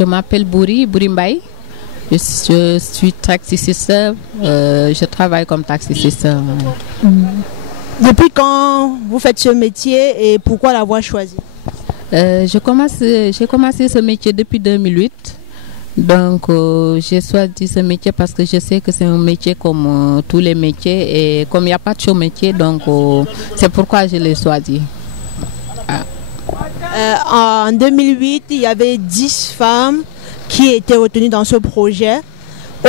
Je m'appelle Bouri Mbaye. Je suis taxiste. Je travaille comme taxiste. Depuis quand vous faites ce métier et pourquoi l'avoir choisi? J'ai commencé ce métier depuis 2008. Donc, j'ai choisi ce métier parce que je sais que c'est un métier comme tous les métiers. Et comme il n'y a pas de chaud métier, donc c'est pourquoi je l'ai choisi. En 2008, il y avait 10 femmes qui étaient retenues dans ce projet.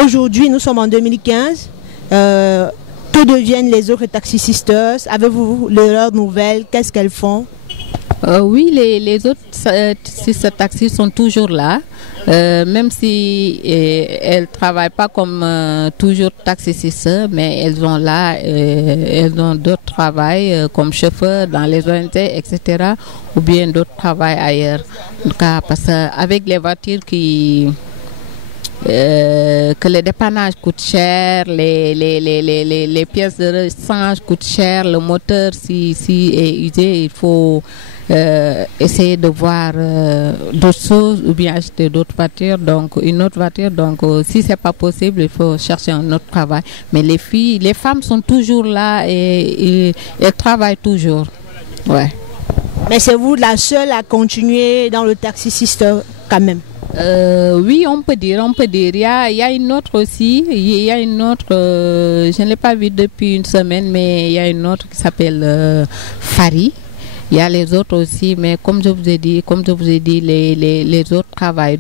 Aujourd'hui, nous sommes en 2015. Que deviennent les autres Taxi Sisters? Avez-vous leurs nouvelles? Qu'est-ce qu'elles font? Oui, les autres sisters taxis sont toujours là, même si elles ne travaillent pas comme toujours taxi sisters, mais elles ont là, elles ont d'autres travails comme chauffeurs dans les ONG, etc. Ou bien d'autres travails ailleurs. En tout cas, parce qu'avec les voitures que les dépannages coûtent cher, les pièces de rechange coûtent cher, le moteur si est usé, il faut essayer de voir d'autres choses ou bien acheter d'autres voitures, donc une autre voiture. Donc si c'est pas possible, il faut chercher un autre travail. Mais les femmes sont toujours là et elles travaillent toujours. Ouais. Mais c'est vous la seule à continuer dans le Taxi Sister quand même? Oui, on peut dire. Il y a une autre aussi. Il y a une autre, je ne l'ai pas vue depuis une semaine, mais il y a une autre qui s'appelle Fari. Il y a les autres aussi, mais comme je vous ai dit, les autres travaillent,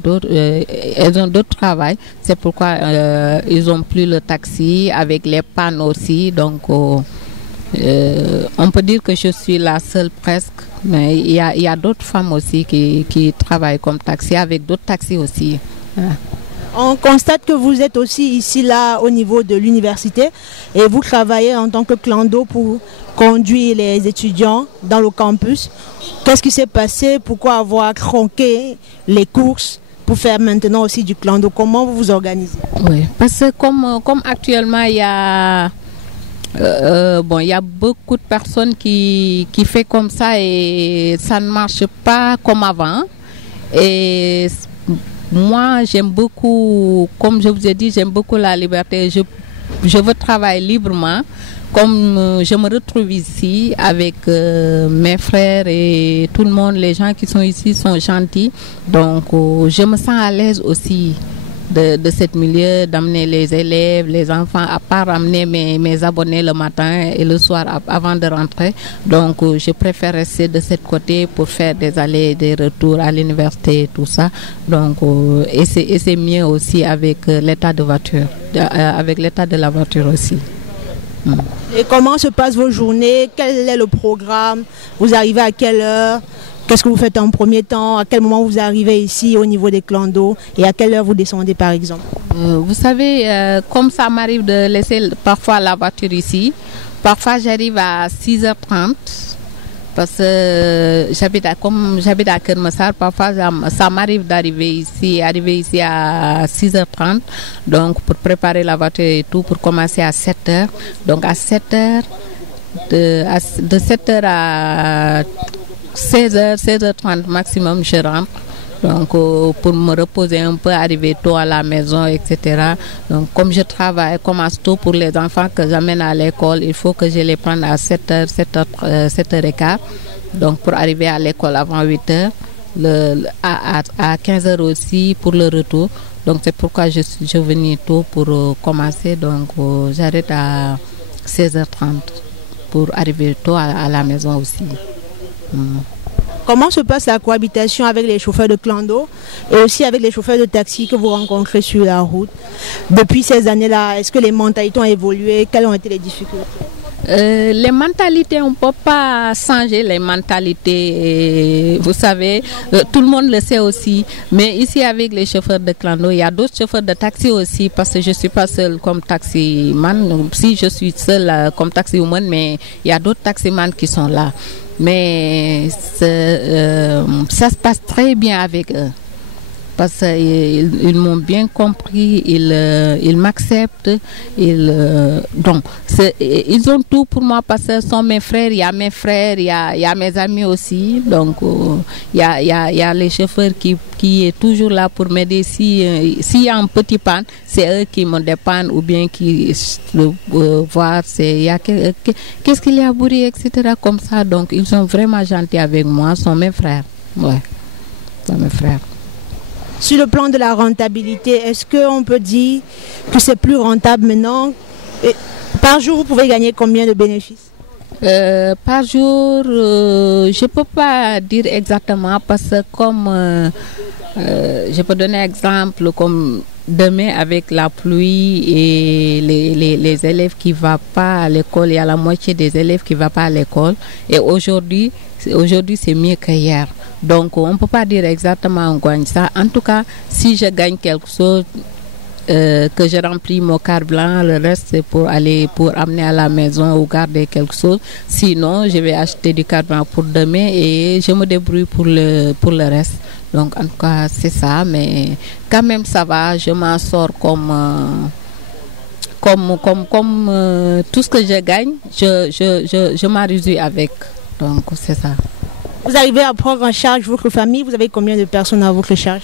elles ont d'autres travails. C'est pourquoi ils ont plus le taxi avec les pannes aussi. Donc, on peut dire que je suis la seule presque. Mais il y a d'autres femmes aussi qui travaillent comme taxi, avec d'autres taxis aussi. Voilà. On constate que vous êtes aussi ici, là, au niveau de l'université, et vous travaillez en tant que clando pour conduire les étudiants dans le campus. Qu'est-ce qui s'est passé? Pourquoi avoir tronqué les courses pour faire maintenant aussi du clando? Comment vous vous organisez? Oui, parce que comme actuellement, il y a beaucoup de personnes qui font comme ça et ça ne marche pas comme avant. Et moi, j'aime beaucoup, comme je vous ai dit, j'aime beaucoup la liberté. Je veux travailler librement. Comme je me retrouve ici avec mes frères et tout le monde, les gens qui sont ici sont gentils. Donc, je me sens à l'aise aussi de ce milieu, d'amener les élèves, les enfants, à part amener mes abonnés le matin et le soir avant de rentrer. Donc, je préfère rester de ce côté pour faire des allers et des retours à l'université et tout ça. Donc, et c'est mieux aussi avec l'état de voiture, avec l'état de la voiture aussi. Et comment se passent vos journées? Quel est le programme? Vous arrivez à quelle heure? Qu'est-ce que vous faites en premier temps? À quel moment vous arrivez ici au niveau des clandos? Et à quelle heure vous descendez par exemple? Vous savez, comme ça m'arrive de laisser parfois la voiture ici, parfois j'arrive à 6h30 parce que j'habite à Kermassar, parfois ça m'arrive d'arriver ici à 6h30, donc pour préparer la voiture et tout, pour commencer à 7h. Donc à 7h, de 7h à 16h30 maximum, je rentre. Donc pour me reposer un peu, arriver tôt à la maison, etc. Donc comme je travaille, commence tôt pour les enfants que j'amène à l'école, il faut que je les prenne à 7h, 7h15. Donc pour arriver à l'école avant 8h, à 15h aussi pour le retour. Donc c'est pourquoi je venais tôt pour commencer. Donc j'arrête à 16h30 pour arriver tôt à la maison aussi. Comment se passe la cohabitation avec les chauffeurs de clando et aussi avec les chauffeurs de taxi que vous rencontrez sur la route? Depuis ces années-là, est-ce que les mentalités ont évolué? Quelles ont été les difficultés? Les mentalités, on ne peut pas changer les mentalités, vous savez, tout le monde le sait aussi. Mais ici, avec les chauffeurs de clando, il y a d'autres chauffeurs de taxi aussi, parce que je ne suis pas seule comme taximan. Si je suis seule comme taxiwoman, mais il y a d'autres taximans qui sont là. Mais ça se passe très bien avec eux. parce qu'ils m'ont bien compris, ils m'acceptent, donc ils ont tout pour moi parce que ce sont mes frères, il y a mes frères, il y a mes amis aussi, donc il y a les chauffeurs qui est toujours là pour m'aider. S'il y a un petit panne, c'est eux qui me dépannent ou bien qui voir qu'est-ce qu'il y a bourré, etc. comme ça, donc ils sont vraiment gentils avec moi, sont mes frères, ouais, sont mes frères. Sur le plan de la rentabilité, est-ce qu'on peut dire que c'est plus rentable maintenant? Et par jour, vous pouvez gagner combien de bénéfices? Par jour, je ne peux pas dire exactement parce que comme je peux donner un exemple comme demain avec la pluie et les élèves qui ne vont pas à l'école, il y a la moitié des élèves qui ne vont pas à l'école et aujourd'hui c'est mieux qu'hier. Donc on ne peut pas dire exactement on gagne ça. En tout cas, si je gagne quelque chose, que je remplis mon quart blanc, le reste c'est pour amener à la maison ou garder quelque chose. Sinon, je vais acheter du quart blanc pour demain et je me débrouille pour le reste. Donc en tout cas, c'est ça, mais quand même ça va, je m'en sors comme tout ce que je gagne, je m'en réjouis avec. Donc c'est ça. Vous arrivez à prendre en charge votre famille, vous avez combien de personnes à votre charge?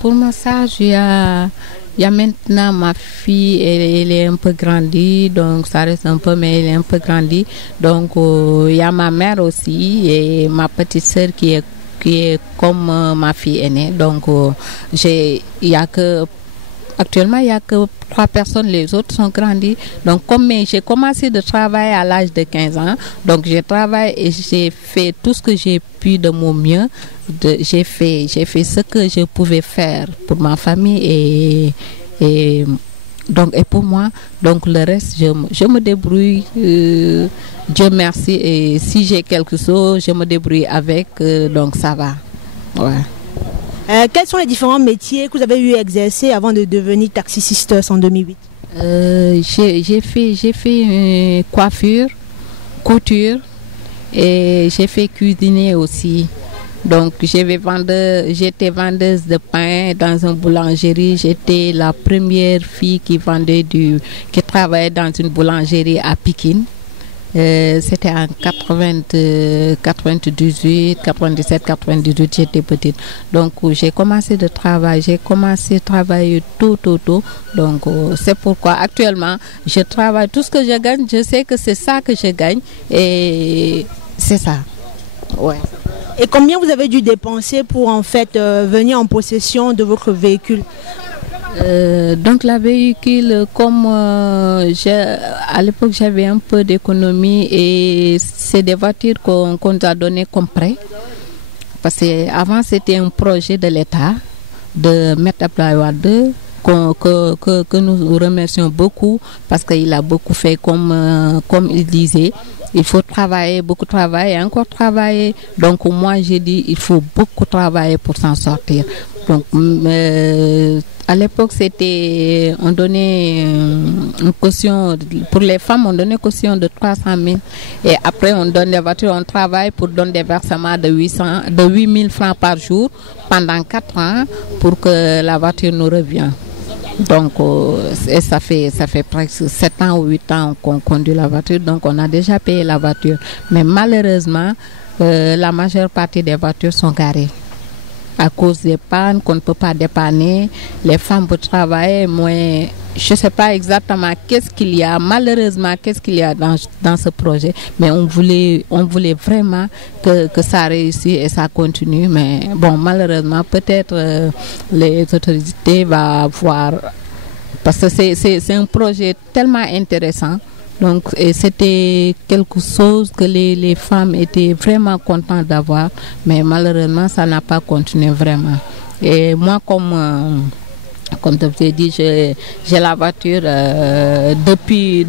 Pour ma charge, il y a maintenant ma fille, elle est un peu grandie, donc ça reste un peu, mais elle est un peu grandie. Donc il y a ma mère aussi et ma petite sœur qui est comme ma fille aînée. Donc actuellement, il n'y a que 3 personnes, les autres sont grandis. Donc, comme j'ai commencé de travailler à l'âge de 15 ans, donc j'ai travaillé et j'ai fait tout ce que j'ai pu de mon mieux. J'ai fait ce que je pouvais faire pour ma famille et pour moi. Donc, le reste, je me débrouille. Dieu merci. Et si j'ai quelque chose, je me débrouille avec. Donc, ça va. Ouais. Quels sont les différents métiers que vous avez eu à exercer avant de devenir Taxi Sisters en 2008? J'ai fait coiffure, couture et j'ai fait cuisiner aussi. Donc j'étais vendeuse de pain dans une boulangerie. J'étais la première fille qui travaillait dans une boulangerie à Pikine. C'était en 98, 97, 98, j'étais petite. Donc j'ai commencé à travailler tôt. Donc c'est pourquoi actuellement je travaille, tout ce que je gagne, je sais que c'est ça que je gagne et c'est ça. Ouais. Et combien vous avez dû dépenser pour en fait venir en possession de votre véhicule? Donc la véhicule, comme à l'époque j'avais un peu d'économie et c'est des voitures qu'on nous a donné comme prêt. Parce qu'avant c'était un projet de l'État de Maître Abdoulaye Wade que nous remercions beaucoup parce qu'il a beaucoup fait comme il disait. Il faut travailler, beaucoup travailler, encore travailler. Donc moi j'ai dit il faut beaucoup travailler pour s'en sortir. Donc à l'époque on donnait une caution pour les femmes, on donnait une caution de 300 000 et après on donne des voitures, on travaille pour donner des versements de 8 000 francs par jour pendant 4 ans pour que la voiture nous revienne. Donc et ça fait presque 7 ans ou 8 ans qu'on conduit la voiture, donc on a déjà payé la voiture. Mais malheureusement, la majeure partie des voitures sont garées à cause des pannes qu'on ne peut pas dépanner. Les femmes peuvent travailler, mais je ne sais pas exactement qu'est-ce qu'il y a, malheureusement, qu'est-ce qu'il y a dans ce projet. Mais on voulait vraiment que ça réussisse et ça continue. Mais bon, malheureusement, peut-être les autorités vont voir. Parce que c'est un projet tellement intéressant. Donc, c'était quelque chose que les femmes étaient vraiment contentes d'avoir, mais malheureusement, ça n'a pas continué vraiment. Et moi, comme je vous ai dit, j'ai la voiture depuis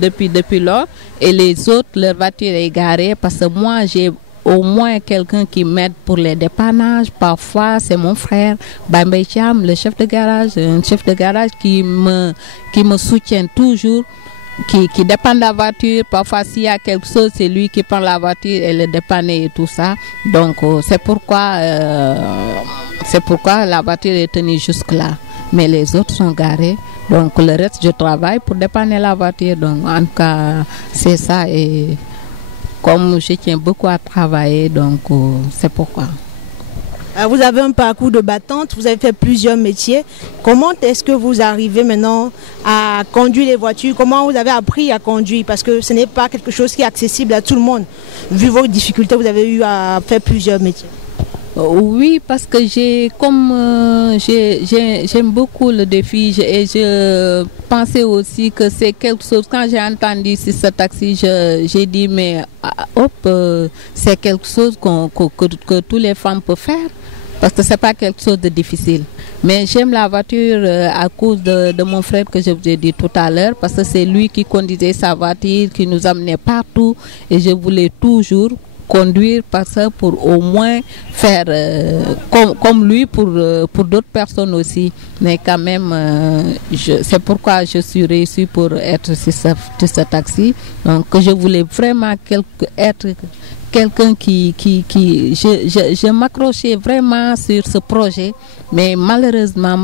lors, et les autres, leur voiture est garée parce que moi, j'ai au moins quelqu'un qui m'aide pour les dépannages. Parfois, c'est mon frère, Bambay Cham, le chef de garage, un chef de garage qui me soutient toujours. qui dépannent la voiture. Parfois, s'il y a quelque chose, c'est lui qui prend la voiture et le dépanne et tout ça. Donc, c'est pourquoi la voiture est tenue jusque-là. Mais les autres sont garés. Donc, le reste, je travaille pour dépanner la voiture. Donc, en tout cas, c'est ça. Et comme je tiens beaucoup à travailler, donc c'est pourquoi. Vous avez un parcours de battante, vous avez fait plusieurs métiers. Comment est-ce que vous arrivez maintenant à conduire les voitures? Comment vous avez appris à conduire? Parce que ce n'est pas quelque chose qui est accessible à tout le monde. Vu vos difficultés, vous avez eu à faire plusieurs métiers. Oui, parce que j'aime beaucoup le défi et je pensais aussi que c'est quelque chose. Quand j'ai entendu ce taxi, j'ai dit mais c'est quelque chose que toutes les femmes peuvent faire. Parce que ce n'est pas quelque chose de difficile. Mais j'aime la voiture à cause de mon frère que je vous ai dit tout à l'heure. Parce que c'est lui qui conduisait sa voiture, qui nous amenait partout. Et je voulais toujours conduire parce que pour au moins faire comme lui pour d'autres personnes aussi. Mais quand même, c'est pourquoi je suis réussie pour être sur ce taxi. Donc je voulais vraiment être quelqu'un je m'accrochais vraiment sur ce projet, mais malheureusement,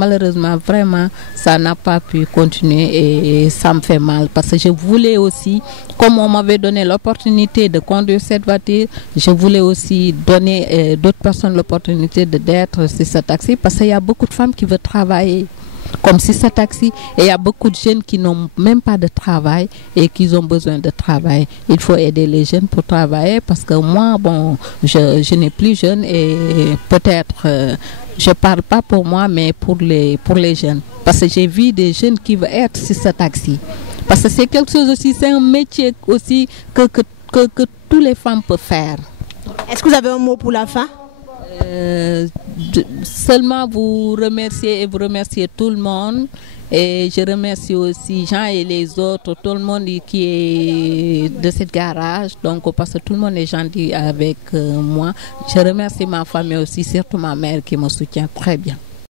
vraiment, ça n'a pas pu continuer et ça me fait mal parce que je voulais aussi, comme on m'avait donné l'opportunité de conduire cette voiture, je voulais aussi donner d'autres personnes l'opportunité d'être sur ce taxi parce qu'il y a beaucoup de femmes qui veulent travailler comme si ce taxi, et il y a beaucoup de jeunes qui n'ont même pas de travail et qui ont besoin de travail. Il faut aider les jeunes pour travailler parce que moi, bon, je n'ai plus jeune et peut-être, je parle pas pour moi, mais pour les jeunes. Parce que j'ai vu des jeunes qui veulent être sur ce taxi. Parce que c'est quelque chose aussi, c'est un métier aussi que toutes les femmes peuvent faire. Est-ce que vous avez un mot pour la fin? Seulement vous remercier tout le monde et je remercie aussi Jean et les autres, tout le monde qui est de cette garage, donc parce que tout le monde est gentil avec moi. Je remercie ma famille aussi, surtout ma mère qui me soutient très bien.